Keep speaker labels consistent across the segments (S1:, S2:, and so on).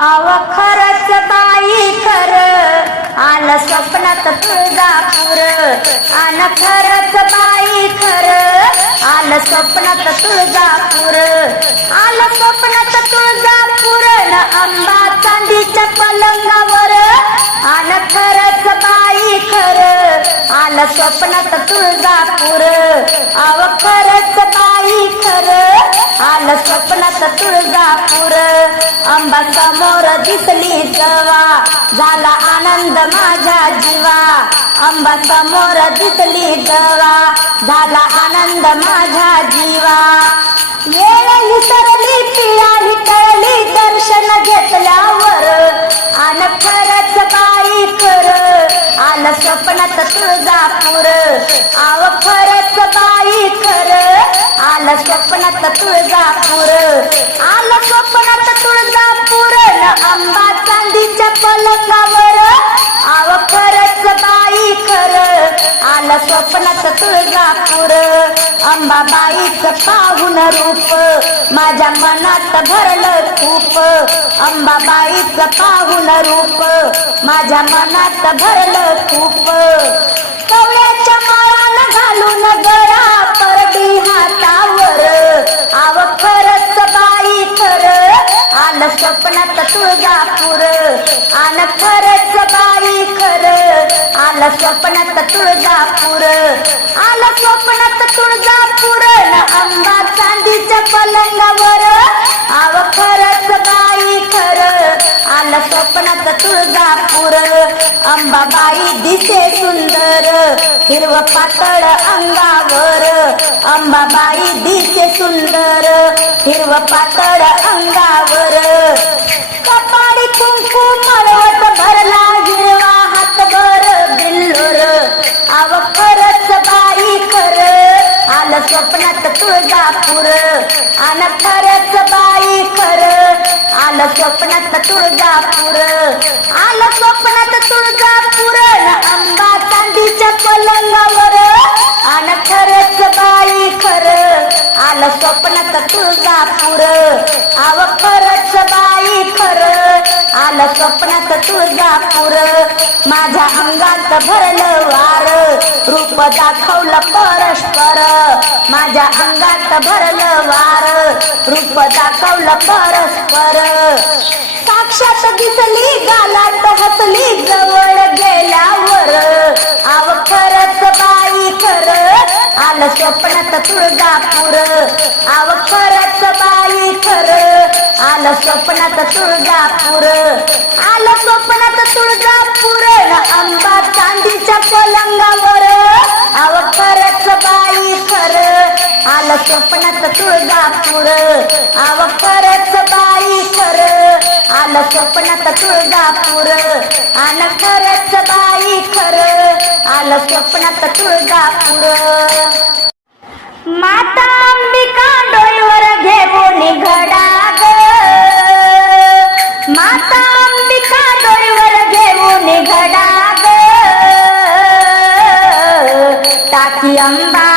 S1: आव खरच बाई खर आलं स्वप्नात तुळजापूर आन खरच बाई खर आलं स्वप्नात तुळजापूर आलं स्वप्नात तुळजापूर न अंबा चांदीच्या पलंगावर आलं स्वप्नात तुळजापूर. आव खरच नाही खर. आलं स्वप्नात तुळजापूर. अंबा समोर दिसली जवा झाला आनंद माझ्या जीवा. अंबा समोर दिसली गवा झाला आनंद माझा जीवा. येळ विसरली पिळाली कळली दर्शन घेतल्यावर आन खरच बाई कर आलं स्वप्नात तुळजापूर. आव खरच बाई खर आलं स्वप्नात तुळजापूर. आलं स्वप्नात तुळजापूर न अंबा चांदीच्या स्वप्नात तुळजापूर. अंबाबाईच पाहून रूप. माझ्या मनात भरलं खूप. अंबाबाईच पाहून रूप. माझ्या मनात भरलं खूप. कवळ्याच्या माळाला घालून गळा परडी हातावर. आव खरच बाई खर. आलं स्वप्नात तुळजापूर. आन खरच आलं स्वप्नात तुळजापूर. आलं स्वप्नात तुळजापूर न अंबा चांदीच्या पलंगावर. आव खरच बाई खर. आलं स्वप्नात तुळजापूर. अंबाबाई दिसे सुंदर. हिरव पातळ अंगावर. अंबाबाई दिसे सुंदर. हिरव पातळ अंगावर. कपाळी कुंकू मळवत भर तुळजापूर. आन खरच बाई खर. आलं स्वप्नात तुळजापूर. आलं स्वप्नात तुळजापूर. अंबा चांदीच्या पलंगावर. आन खरच आलं स्वप्नात तुळजापूर आव खरच बाई खर. आलं स्वप्नात तुळजापूर माझ्या अंगात भरलं वार. रूप दाखवलं परस्पर. माझ्या अंगात भरलं वार. रूप दाखवलं परस्पर. साक्षात दिसली गालात हसली जवळ गेल्यावर. आव खरच बाई खरं. आलं स्वप्नात तुळजापूर. आव खरच बाई खर. आलं स्वप्नात तुळजापूर. आलं स्वप्नात तुळजापूर. अंबा चांदीच्या पल आलं स्वप्नात तुळजापूर. आन खरच बाई खर. आलं स्वप्नात तुळजापूर. माता अंबिका डोईवर घेऊन घडा ग माता अंबिका डोईवर घेऊन घडा ग टाकी अंबा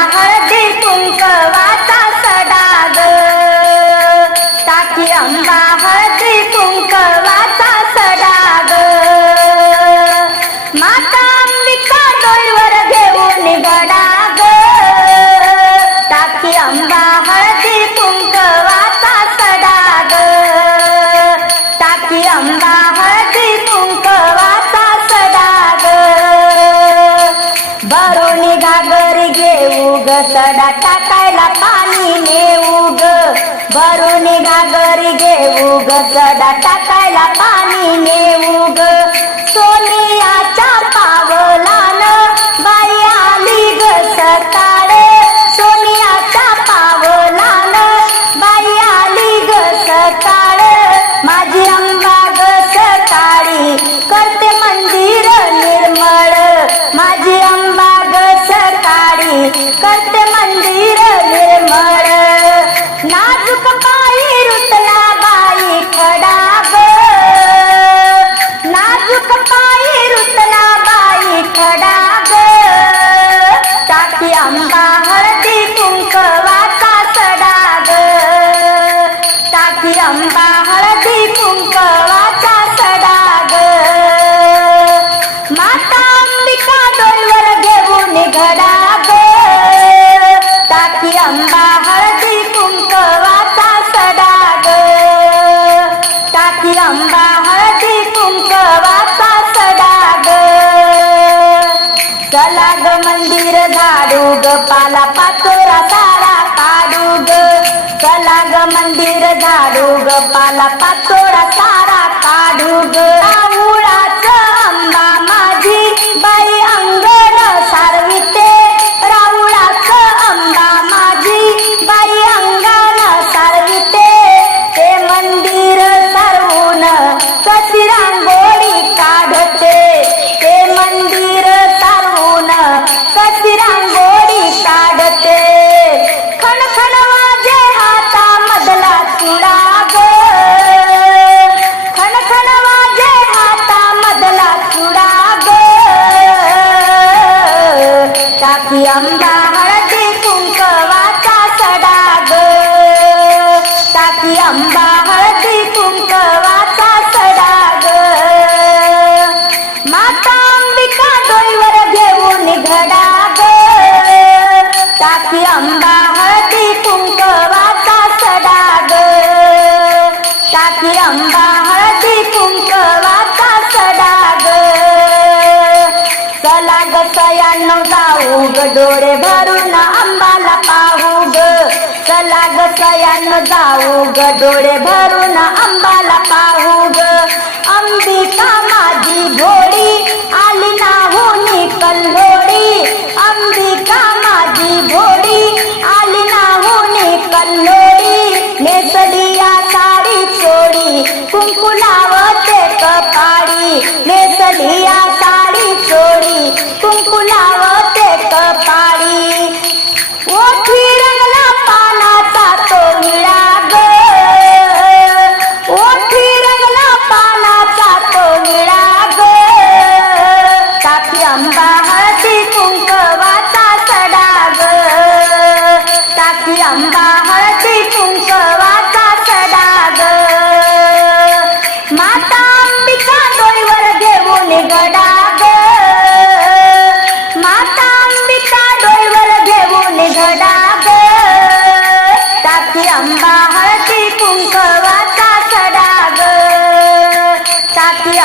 S1: उग सडा टाकायला पाणी नेऊ ग. भरून घागरी घेऊ ग सडा टाकायला पाणी नेऊ ग. सोनियाच्या मंदिर निर्मळ नाजूक बाई अंबा आंबा हळदी कुंकवाचा सडा ग टाकी आंबा हळदी कुंकवाचा सडा चला ग मंदिर झाडू ग पाला पाचोरा सारा काढू ग चला ग मंदिर झाडू ग पाला पाचोरा सारा काढू ग आवळाच अंबा माझी बाई जाऊ डोळे भरून आंबाला पाहू ग. चला ग सयान जाऊ ग. डोळे भरून आंबाला पाहू ग. अंबिका माझी घोडी आली ना होनी कल्लोळी अंबिका माझी घोडी आली ना होनी कल्लोळी नेसलिया साडी चोळी कुंकू लावते कपाळी.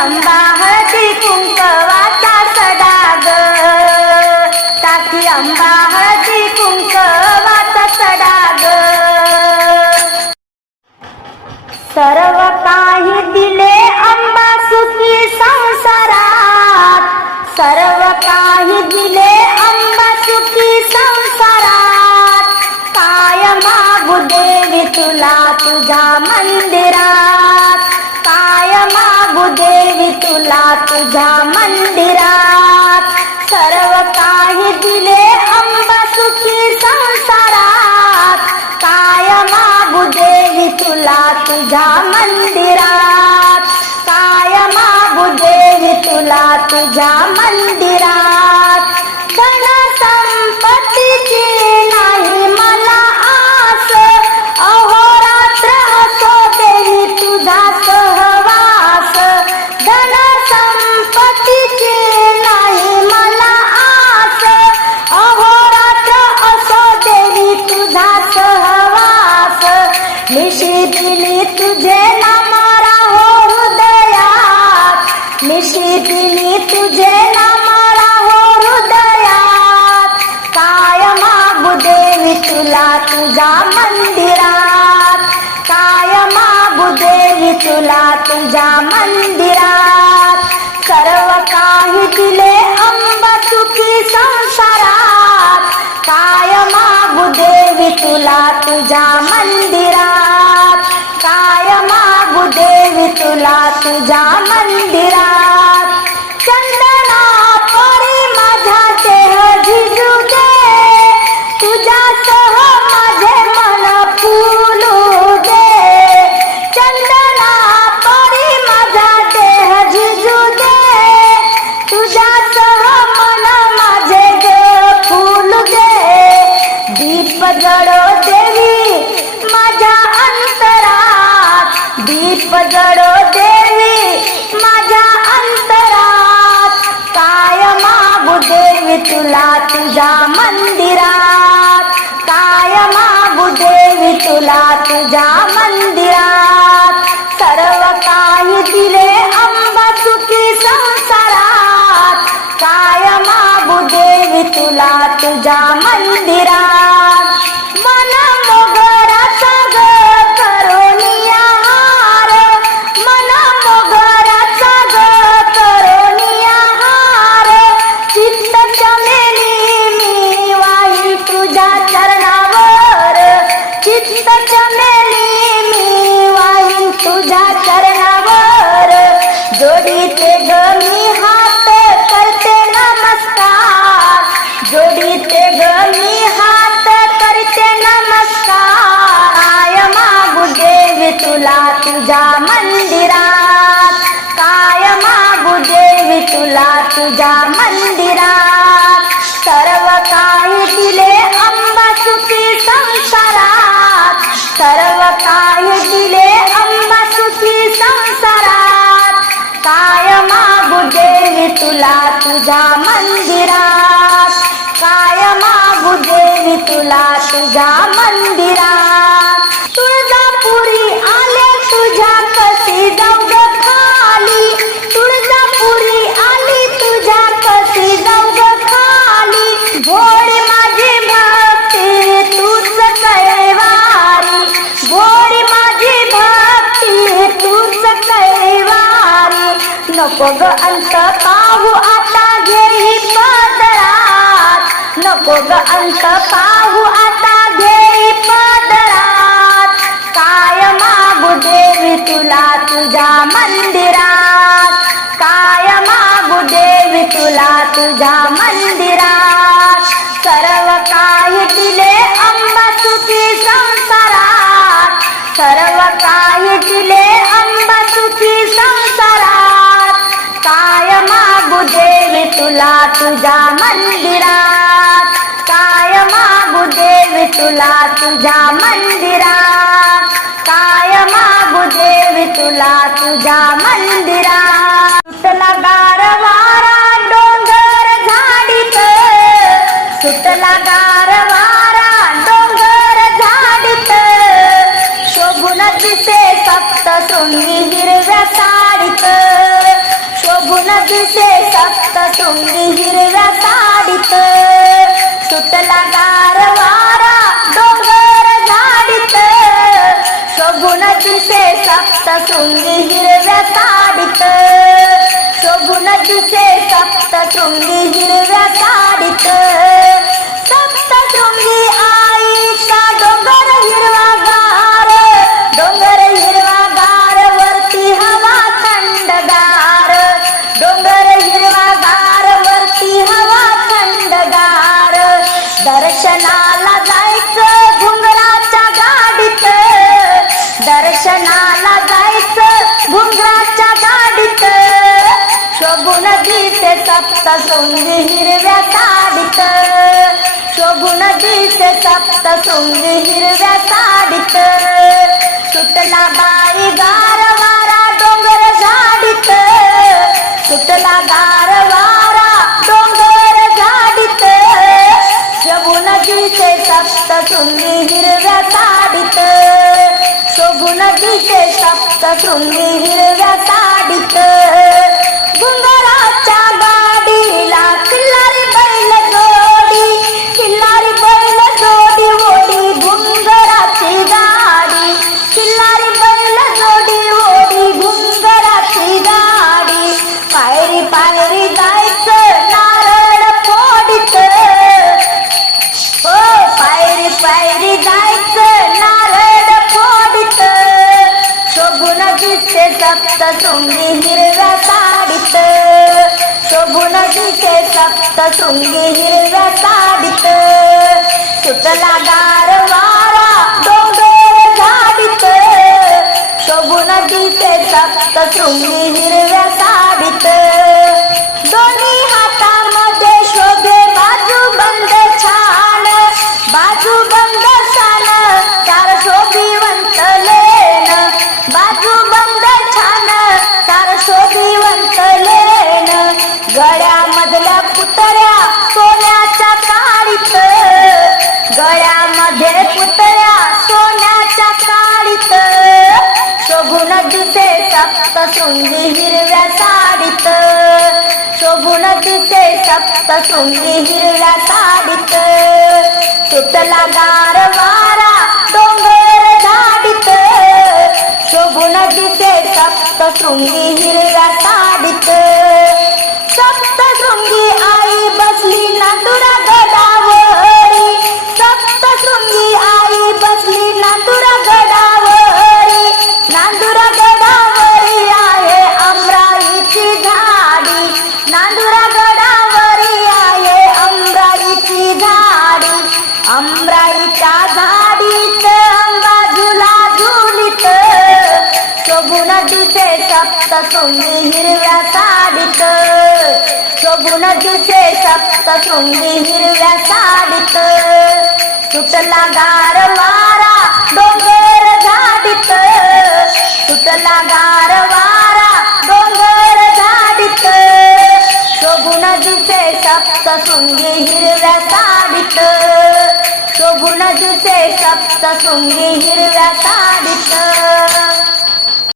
S1: आंबा हळदी कुंकवाचा सडा ग टाकी आंबा हळदी कुंकवाचा सडा ग सर्व काही दिले आंबा सुखी संसारात सर्व काही दिले आंबा सुखी संसारात काय मागू देवी तुला तुझ्या मंदिरात? देवी तुला तुझ्या मंदिरात सर्व काही दिले अंबा सुखी संसारात. काय मागू देवी तुला तुझ्या मंदिरात? काय मागू देवी तुला तुझ्या मंदिरात? तुला तुझ्या मंदिरात. काय मागू देवी तुला तुझ्या मंदिरात. चंदना तुला तुझ्या मंदिरा देवी तुला तुझ्या मंदिरात. तुळजापुरी आले तुझ्या कशी जाऊ ग खाली? तुळजापुरी आली तुझ्या कशी जाऊ ग खाली? भोळी माझी भक्ती तूच कैवारी. भोळी माझी भक्ती तूच कैवारी. नको ग अंत पाहू योग अंत पाहू आता घेई पदरात. काय मागू देवी तुला तुझ्या मंदिरात? काय मागू देवी तुला तुझ्या मंदिरात? सर्व काही दिले अंबा सुखी संसारात. सर्व काही दिले अंबा सुखी संसारात. काय मागू देवी तुला तुझ्या मंदिरात? तुला तुझ्या मंदिरात. काय मागू देवी तुला तुझ्या मंदिरात? सुटला गारवारा डोंगर झाडीत. सुटला गारवारा डोंगर झाडीत. शोभून दिसे सप्त सोंगी हिरव्या साडीत. शोभून दिसे सप्त सोंगी हिरव्या साडीत. सुटला गारवारा सोंगी हिरव्या साडीत. शोभून दिसे सप्त शृंगी हिरव्या साडीत. सप्त सोंगी हिरव्या साडीत. शोभून दिसे सप्त सोंगी हिरव्या साडीत. सुटला बाई गार वारा डोंगर झाडीत. सुटला गार वारा डोंगर झाडीत. शोभून दिसे सप्त सोंगी हिरव्या साडीत. शोभून दिसे सप्त शृंगी हिरव्या साडीत. सप्त सोंगी हिरव्या साडीत. शोभून दिसते सप्त सोंगी हिरव्या साडीत. सुटला गार वारा डोंगर झाडीत. शोभून दिसे सप्त शृंगी हिरव्या सप्त शृंगी हिरव्या साडीत सुटला गार वारा डोंगर झाडीत शोभून दिसे सप्त शृंगी हिरव्या साडीत सप्त दिसे सप्त शृंगी हिरव्या साडीत. शोभून दिसे सप्त शृंगी हिरव्या साडीत. सुटला गार वारा डोंगर झाडीत. सुटला गार वारा डोंगर झाडीत. शोभून दिसे सप्त शृंगी हिरव्या साडीत. शोभून दिसे सप्त शृंगी हिरव्या साडीत.